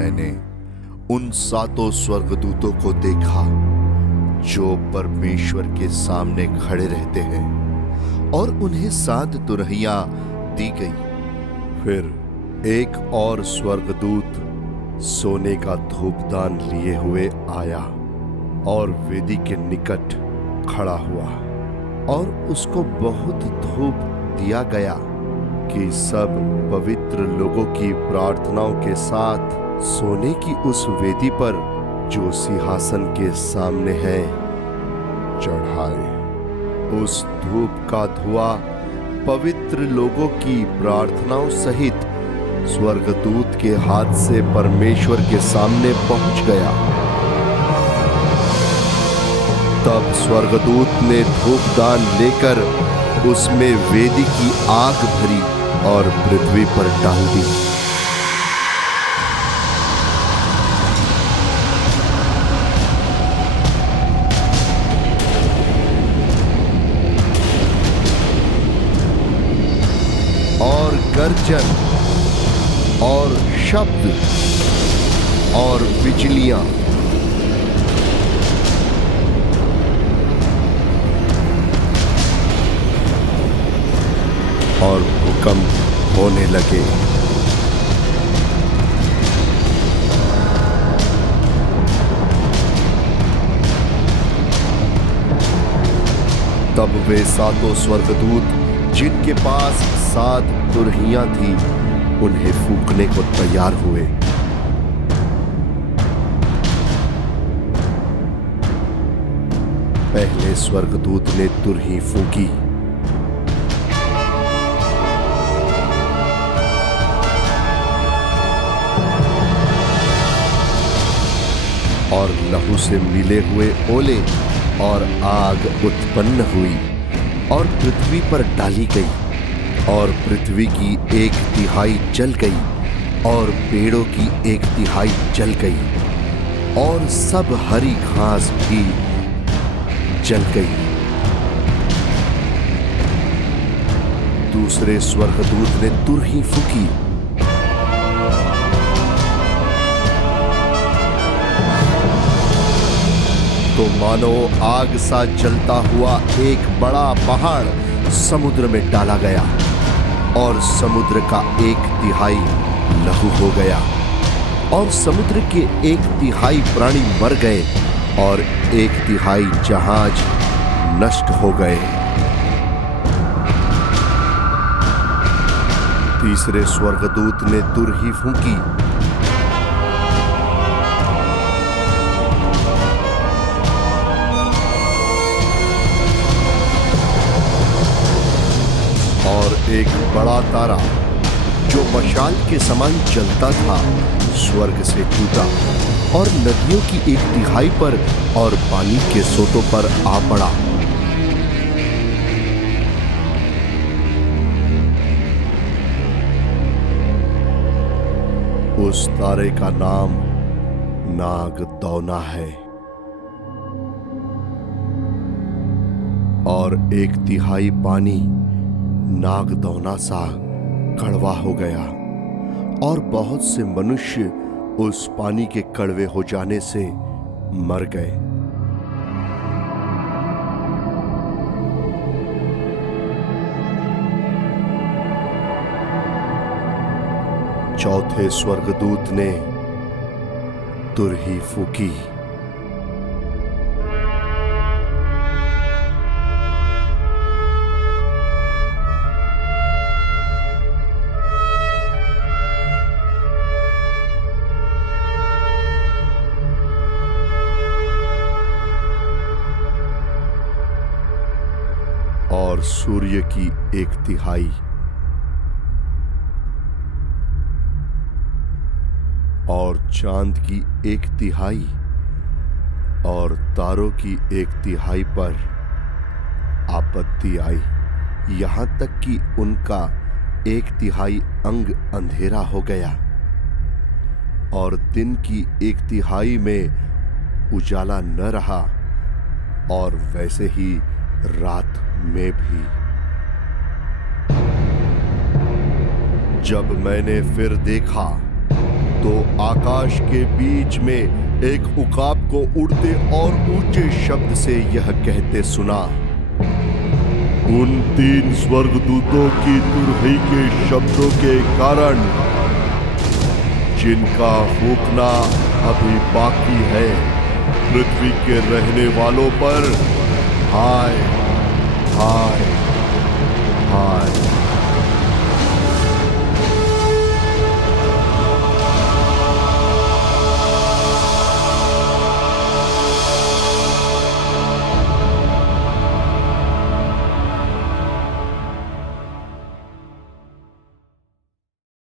मैंने उन सातों स्वर्गदूतों को देखा जो परमेश्वर के सामने खड़े रहते हैं और उन्हें 7 तुरहियां दी गई। फिर एक और स्वर्गदूत सोने का धूपदान लिए हुए आया और वेदी के निकट खड़ा हुआ और उसको बहुत धूप दिया गया कि सब पवित्र लोगों की प्रार्थनाओं के साथ सोने की उस वेदी पर जो सिंहासन के सामने है चढ़ाए। उस धूप का धुआं पवित्र लोगों की प्रार्थनाओं सहित स्वर्गदूत के हाथ से परमेश्वर के सामने पहुंच गया। तब स्वर्गदूत ने धूपदान लेकर उसमें वेदी की आग भरी और पृथ्वी पर डाल दी। और गर्जन और शब्द और बिजलियां और भूकंप होने लगे। तब वे सातों स्वर्गदूत जिनके पास 7 तुरहियां थी उन्हें फूंकने को तैयार हुए। पहले स्वर्गदूत ने तुरही फूंकी और लहू से मिले हुए ओले और आग उत्पन्न हुई और पृथ्वी पर डाली गई और पृथ्वी की 1/3 जल गई और पेड़ों की 1/3 जल गई और सब हरी घास भी जल गई। दूसरे स्वर्गदूत ने तुरही फूंकी तो मानो आग सा जलता हुआ एक बड़ा पहाड़ समुद्र में डाला गया और समुद्र का 1/3 लहू हो गया और समुद्र के 1/3 प्राणी मर गए और 1/3 जहाज नष्ट हो गए। तीसरे स्वर्गदूत ने तुरही फूंकी और एक बड़ा तारा जो मशाल के समान जलता था स्वर्ग से टूटा और नदियों की 1/3 पर और पानी के सोतों पर आ पड़ा। उस तारे का नाम नागदौना है और 1/3 पानी नागदौना सा कड़वा हो गया और बहुत से मनुष्य उस पानी के कड़वे हो जाने से मर गए। चौथे स्वर्गदूत ने तुरही फूंकी और सूर्य की 1/3 और चांद की 1/3 और तारों की 1/3 पर आपत्ति आई, यहां तक कि उनका 1/3 अंग अंधेरा हो गया और दिन की 1/3 में उजाला न रहा और वैसे ही रात में भी। जब मैंने फिर देखा तो आकाश के बीच में एक उकाब को उड़ते और ऊंचे शब्द से यह कहते सुना, उन 3 स्वर्गदूतों की तुरही के शब्दों के कारण जिनका फूंकना अभी बाकी है, पृथ्वी के रहने वालों पर हाय हाय हाय।